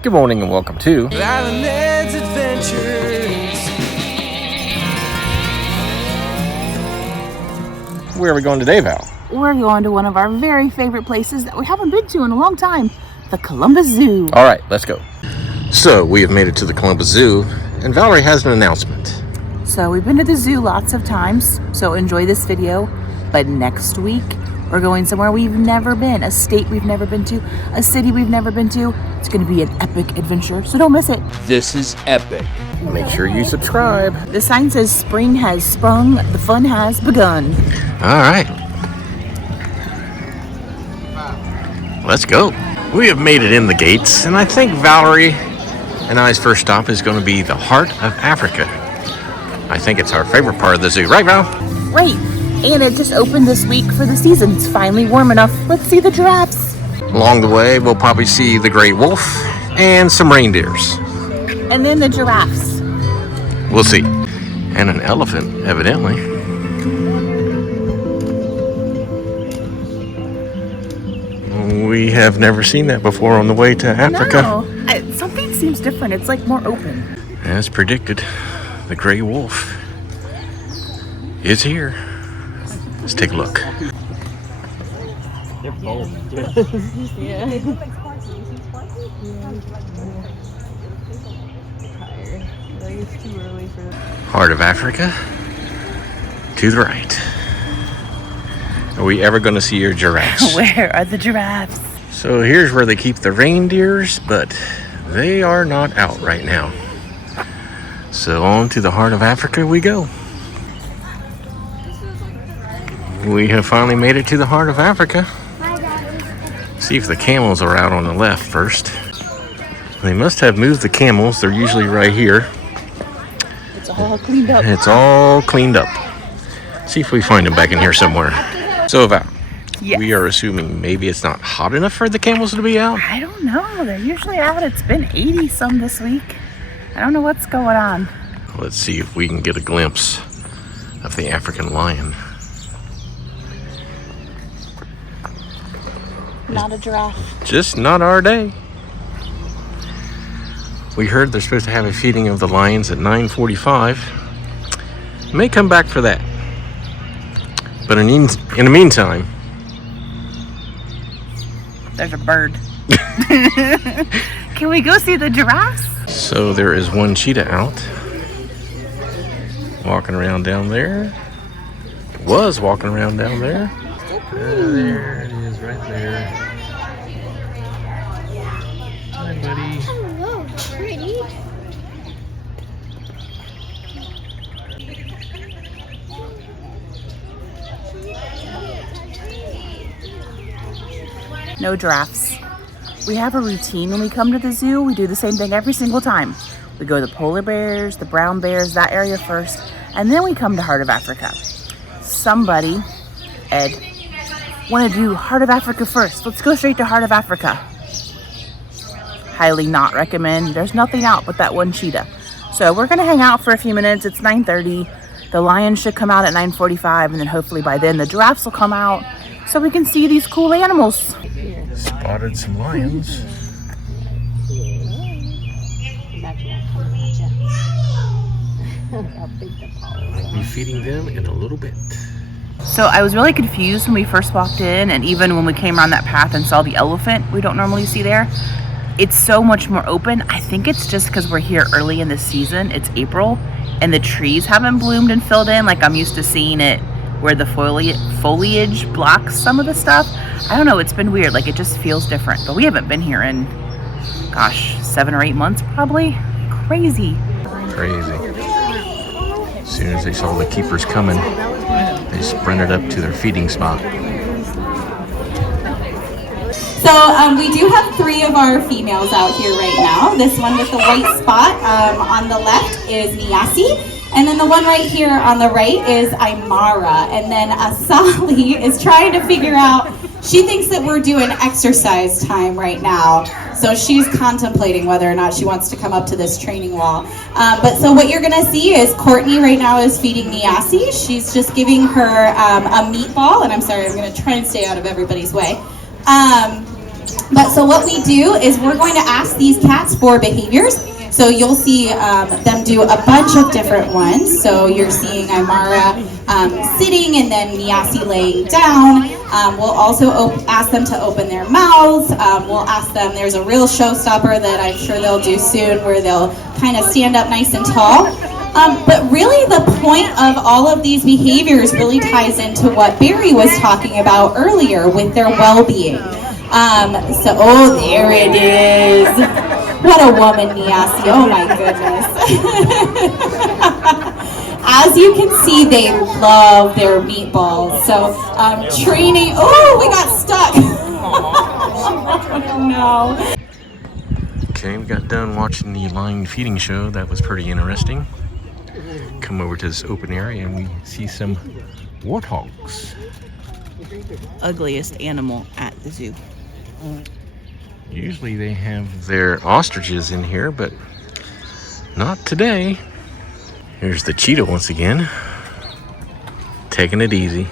Good morning and welcome to Island's Adventures. Where are we going today, Val? We're going to one of our very favorite places that we haven't been to in a long time, the Columbus Zoo. All right, let's go. So we have made it to the Columbus Zoo, and Valerie has an announcement. So we've been to the zoo lots of times, so enjoy this video. But next week, we're going somewhere we've never been, a state we've never been to, a city we've never been to. It's going to be an epic adventure, so don't miss it. This is epic. Make sure you subscribe. The sign says spring has sprung, the fun has begun. All right. Let's go. We have made it in the gates, and I think Valerie and I's first stop is going to be the heart of Africa. I think it's our favorite part of the zoo. Right, Val? Right, and it just opened this week for the season. It's finally warm enough. Let's see the giraffes. Along the way, we'll probably see the gray wolf and some reindeers. And then the giraffes. We'll see. And an elephant, evidently. We have never seen that before on the way to Africa. No, something seems different. It's like more open. As predicted, the gray wolf is here. Let's take a look. They're both. Yeah. They look like sparky. You see sparky? Tired. I think it's too early for them. Heart of Africa. To the right. Are we ever going to see your giraffes? Where are the giraffes? So here's where they keep the reindeers, but they are not out right now. So on to the heart of Africa we go. We have finally made it to the heart of Africa. See if the camels are out on the left first. They must have moved the camels. They're usually right here. It's all cleaned up. It's all cleaned up. See if we find them back in here somewhere. So Val, Yes. we are assuming maybe it's not hot enough for the camels to be out? I don't know. They're usually out. It's been 80 some this week. I don't know what's going on. Let's see if we can get a glimpse of the African lion. Not a giraffe. Just not our day. We heard they're supposed to have a feeding of the lions at 9:45. May come back for that. But in the meantime, There's a bird. Can we go see the giraffes? so there is one cheetah out. Walking around down there. Was walking around down there. There it is right there. Hi, buddy. Hello, pretty. No giraffes. We have a routine when we come to the zoo. We do the same thing every single time. We go to the polar bears, the brown bears, that area first, and then we come to Heart of Africa. Somebody, Ed, want to do Heart of Africa first. Let's go straight to Heart of Africa. Highly not recommend. There's nothing out but that one cheetah. So we're going to hang out for a few minutes. It's 9:30. The lions should come out at 9:45, and then hopefully by then the giraffes will come out so we can see these cool animals. Spotted some lions. I'll be feeding them in a little bit. So I was really confused when we first walked in, and even when we came around that path and saw the elephant we don't normally see there. It's so much more open. I think it's just because we're here early in the season. It's April and the trees haven't bloomed and filled in like I'm used to seeing it, where the foliage blocks some of the stuff. I don't know, it's been weird. Like, it just feels different. But we haven't been here in, gosh, 7 or 8 months probably. Crazy. Crazy. As soon as they saw the keepers coming, they sprinted up to their feeding spot. So we do have 3 of our females out here right now. This one with the white spot on the left is Niasi. And then the one right here on the right is Aymara. And then Asali is trying to figure out, she thinks that we're doing exercise time right now. So she's contemplating whether or not she wants to come up to this training wall. But so what you're gonna see is Courtney right now is feeding Niasi. She's just giving her a meatball. And I'm sorry, I'm gonna try and stay out of everybody's way. But so what we do is we're going to ask these cats for behaviors. So you'll see them do a bunch of different ones. So you're seeing Aymara sitting and then Niasi laying down. We'll also ask them to open their mouths. We'll ask them, there's a real showstopper that I'm sure they'll do soon where they'll kind of stand up nice and tall. But really the point of all of these behaviors really ties into what Barry was talking about earlier with their well-being. Oh, there it is. What a woman, Niasi. Oh my goodness. As you can see, they love their meatballs. So training, oh, we got stuck. No. Okay, we got done watching the lion feeding show. That was pretty interesting. Come over to this open area and we see some warthogs. Ugliest animal at the zoo. Usually they have their ostriches in here, but not today. Here's the cheetah once again, taking it easy.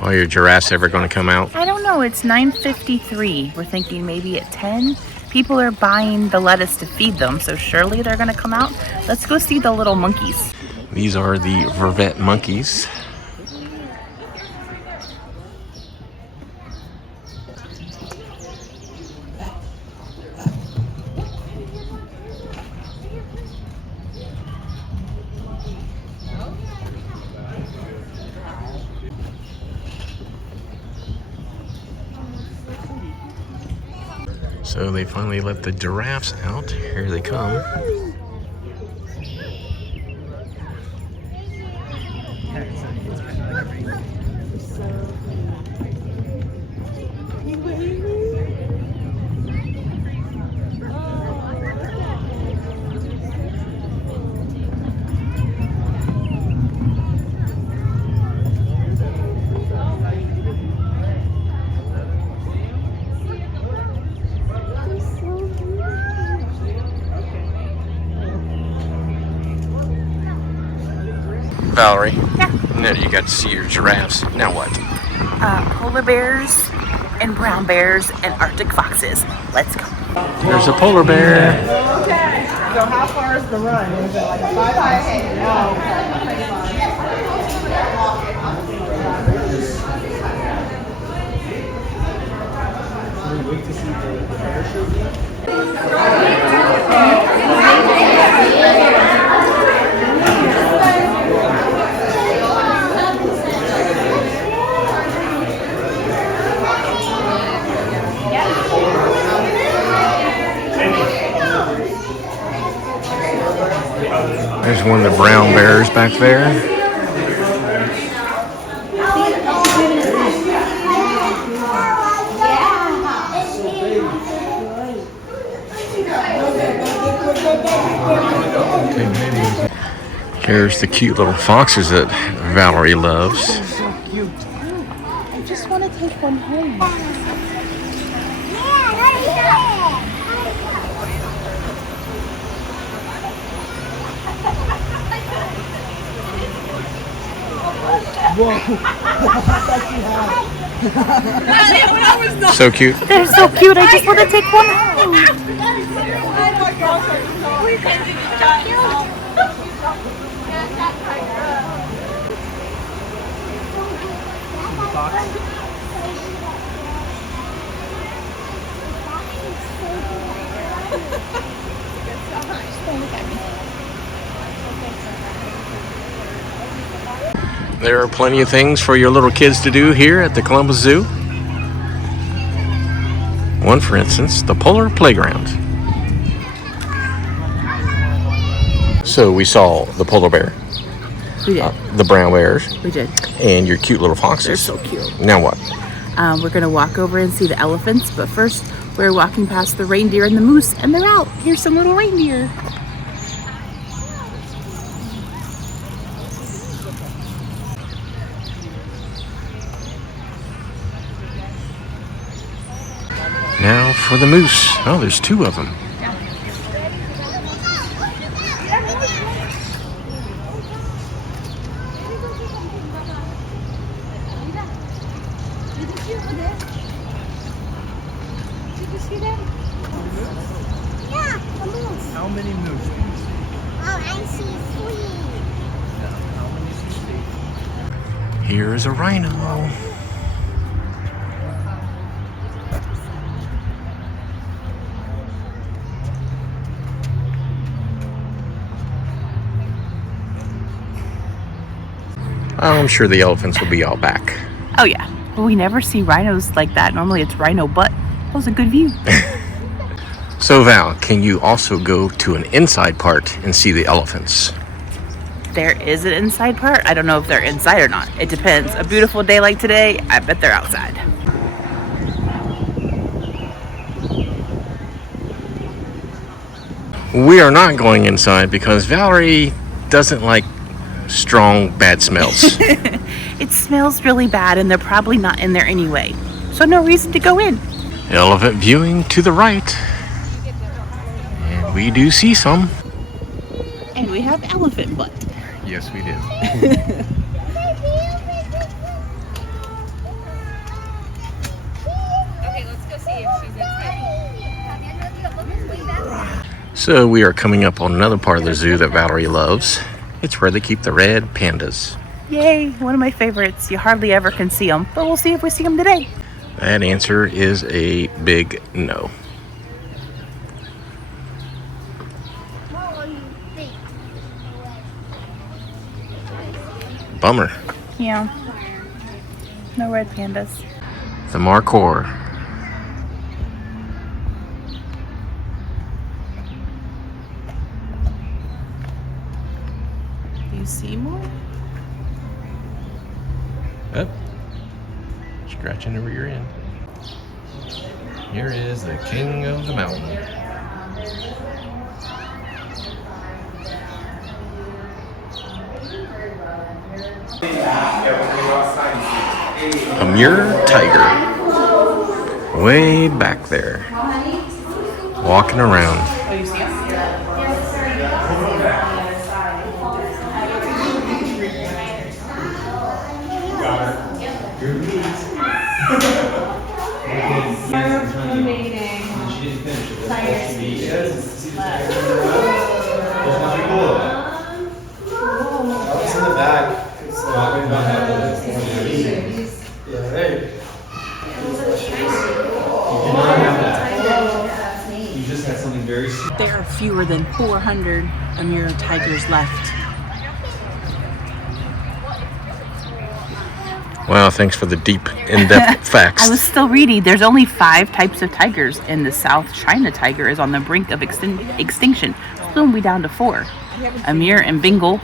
Are your giraffes ever going to come out? I don't know. It's 9:53. We're thinking maybe at 10. People are buying the lettuce to feed them, so surely they're going to come out. Let's go see the little monkeys. These are the vervet monkeys. So they finally let the giraffes out. Here they come. Valerie. Yeah. Now you got to see your giraffes. Now what? Polar bears and brown bears and Arctic foxes. Let's go. There's a polar bear. Okay. So how far is the run? Is it like a 5K? There's one of the brown bears back there. Here's the cute little foxes that Valerie loves. I just want to take one home. So cute. They're so cute. I just want to take one home. There are plenty of things for your little kids to do here at the Columbus Zoo. One, for instance, the Polar Playground. So we saw the polar bear, We did. the brown bears, We did. and your cute little foxes. They're so cute. Now what? We're going to walk over and see the elephants, but first we're walking past the reindeer and the moose, and they're out. Here's some little reindeer. Now for the moose. Oh, there's two of them. Did you see that? Yeah, the moose. How many moose? Oh, I see 3. Here's a rhino. I'm sure the elephants will be all back. Oh yeah, but we never see rhinos like that. Normally it's rhino butt. That was a good view. So Val, can you also go to an inside part and see the elephants? There is an inside part. I don't know if they're inside or not. It depends. A beautiful day like today, I bet they're outside. We are not going inside because Valerie doesn't like strong, bad smells. It smells really bad and they're probably not in there anyway. So no reason to go in. Elephant viewing to the right. And we do see some. And we have elephant butt. Yes, we do. Okay, let's go see if she's inside. So we are coming up on another part of the zoo that Valerie loves. It's where they keep the red pandas. Yay, one of my favorites. You hardly ever can see them, but we'll see if we see them today. That answer is a big no. Bummer. Yeah. No red pandas. The markhor. Do you see more? Up. Scratching over your end. Here is the king of the mountain. Amur tiger. Way back there. Walking around. Oh, you see them? There are fewer than 400 Amur tigers left. Wow, thanks for the deep, in-depth facts. I was still reading. There's only 5 types of tigers, and the South China tiger is on the brink of extinction. Soon we'll be down to 4. Amur and Bengal.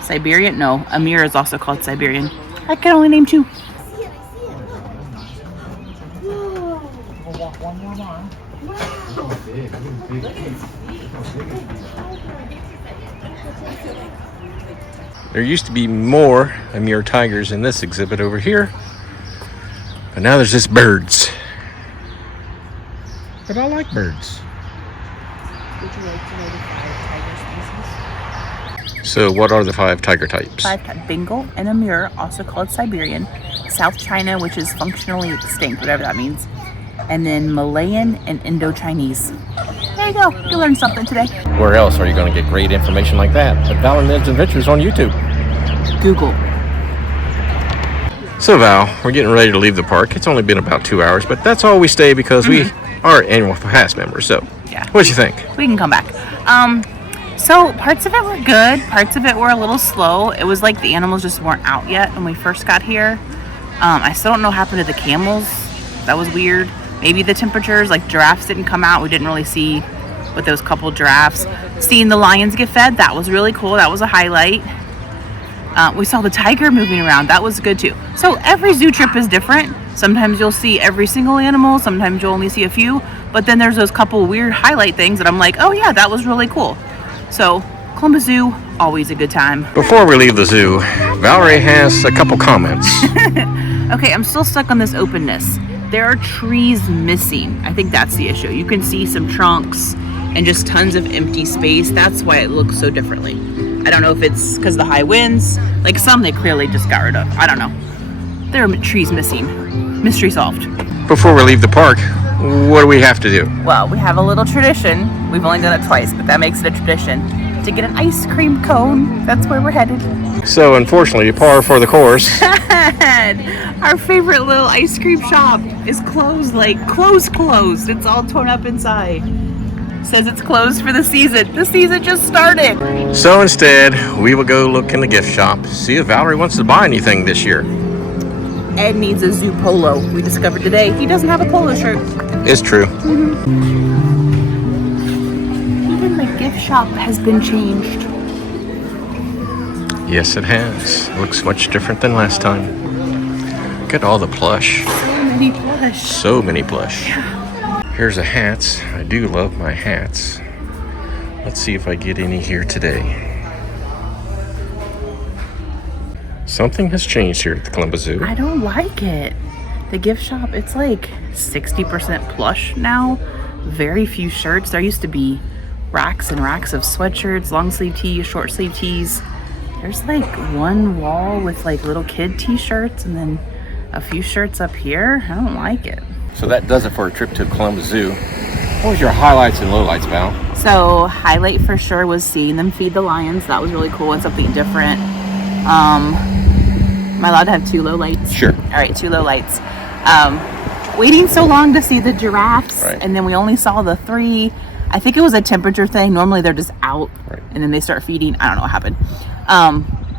Siberian? No, Amur is also called Siberian. I can only name 2. There used to be more Amur tigers in this exhibit over here, but now there's just birds. But I like birds. Would you like to know the 5 tiger species? So what are the 5 tiger types? 5 Bengal and Amur, also called Siberian. South China, which is functionally extinct, whatever that means. And then Malayan and Indo-Chinese. There you go. You learned something today. Where else are you going to get great information like that? At Val and Ned's Adventures on YouTube. Google. So Val, we're getting ready to leave the park. It's only been about 2 hours, but that's all we stay because we are annual pass members. So, Yeah. what you think? We can come back. So parts of it were good. Parts of it were a little slow. It was like the animals just weren't out yet when we first got here. I still don't know what happened to the camels. That was weird. Maybe the temperatures, like giraffes didn't come out. We didn't really see with those couple giraffes. Seeing the lions get fed, that was really cool. That was a highlight. We saw the tiger moving around. That was good too. So every zoo trip is different. Sometimes you'll see every single animal. Sometimes you'll only see a few. But then there's those couple weird highlight things that I'm like, oh yeah, that was really cool. So Columbus Zoo, always a good time. Before we leave the zoo, Valerie has a couple comments. Okay, I'm still stuck on this openness. There are trees missing. I think that's the issue. You can see some trunks and just tons of empty space. That's why it looks so differently. I don't know if it's because of the high winds. Like some they clearly just got rid of. I don't know. There are trees missing. Mystery solved. Before we leave the park, what do we have to do? Well, we have a little tradition. We've only done it twice, but that makes it a tradition. To get an ice cream cone. That's where we're headed. So, unfortunately, par for the course. Our favorite little ice cream shop is closed, like closed. It's all torn up inside. Says it's closed for the season. The season just started. So instead, we will go look in the gift shop, see if Valerie wants to buy anything this year. Ed needs a zoo polo. We discovered today he doesn't have a polo shirt. It's true. Even the gift shop has been changed. Yes, it has. Looks much different than last time. Look at all the plush. So many plush. So many plush. Here's a hats. I do love my hats. Let's see if I get any here today. Something has changed here at the Columbus Zoo. I don't like it. The gift shop, it's like 60% plush now. Very few shirts. There used to be racks and racks of sweatshirts, long sleeve tees, short sleeve tees. There's like one wall with like little kid t-shirts and then a few shirts up here. I don't like it. So that does it for a trip to Columbus Zoo. What was your highlights and lowlights, Val? So highlight for sure was seeing them feed the lions. That was really cool and something different. Am I allowed to have 2 lowlights? Sure. All right, 2 lowlights. Waiting so long to see the giraffes, Right. and then we only saw the 3. I think it was a temperature thing. Normally they're just out, Right. and then they start feeding. I don't know what happened.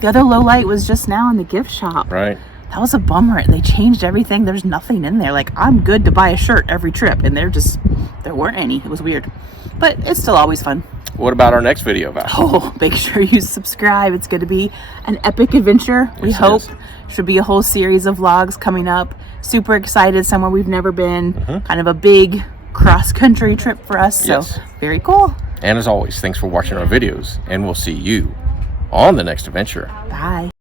The other low light was just now in the gift shop. Right. That was a bummer. They changed everything. There's nothing in there. Like, I'm good to buy a shirt every trip, and there weren't any. It was weird, but it's still always fun. What about our next video, Val? Oh, make sure you subscribe. It's going to be an epic adventure. We Yes, it hope. is. Should be a whole series of vlogs coming up. Super excited. Somewhere we've never been. Mm-hmm. Kind of a big cross-country trip for us. So Yes. very cool. And as always, thanks for watching our videos, and we'll see you on the next adventure. Bye.